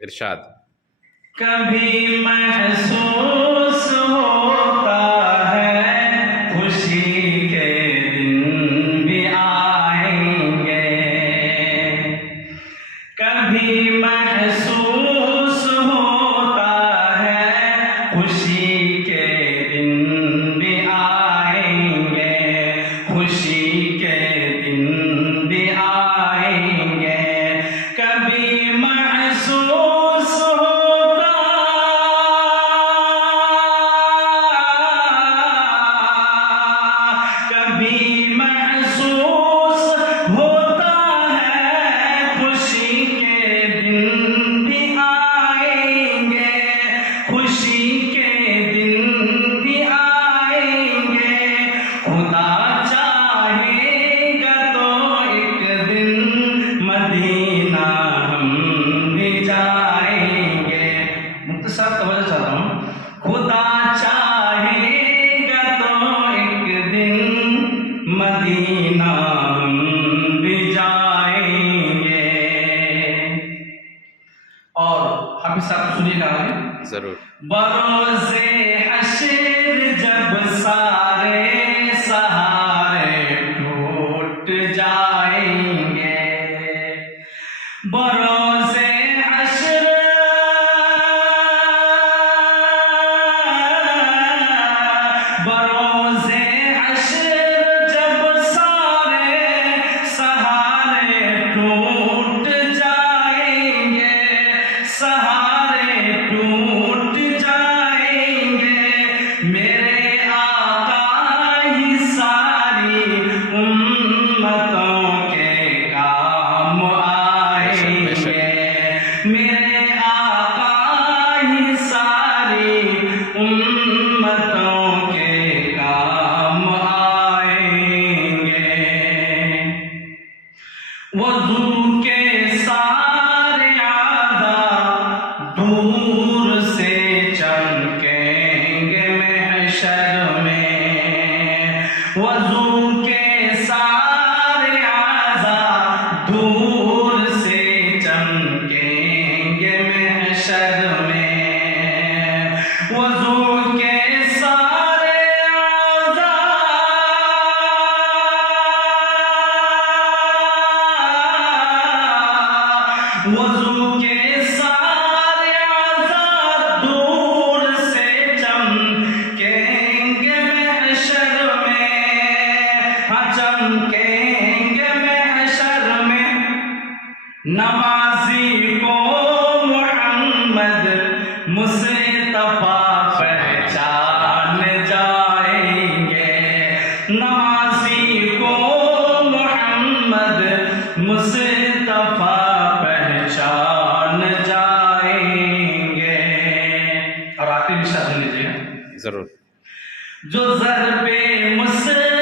इरशाद। कभी महसूस होता है खुशी के दिन भी आएंगे, कभी महसूस होता है खुशी के दिन भी आएंगे, खुशी के दिन भी आएंगे, कभी महसूस होता, कभी महसूस होता है खुशी के दिन भी आएंगे, खुशी के दिन भी आएंगे, खुदा चाहेगा तो एक दिन मदीना हम भी जाएंगे। मुख्तसर तवज्जो चाहता हूँ, खुदा चाहेगा तो एक दिन मदीना हम भी जाएंगे। और हाफिज साहब सुनिएगा आगे। जरूर। बरोज़े हश्र जब सारे सहारे टूट जाएंगे, बरोज़े हश्र, बरोज़े हश्र जब सारे सहारे टूट जाएंगे, सहारे टूट जाएंगे, मेरे आका ही सारी उम्मतों के काम आएंगे, मेरे आका ही सारी उम्मतों के काम आएंगे। वज़ू के सारे आज़ा दूर से चमकेंगे महशर में, वज़ू के सारे आज़ा दूर से चमकेंगे महशर में, वज़ू के सारे आज़ा, वज़ू के सारे आज़ा दूर से चमकेंगे महशर में, हाँ चमकेंगे महशर में, नमाज़ी को मोहम्मद मुस्तफ़ा पहचान जाएंगे, नमाज़ी को मोहम्मद मुस्तफ़ा पहचान जाएंगे। और आखिरी निशान लीजिए। जरूर। जो ज़र्बे मुस्तफ़ा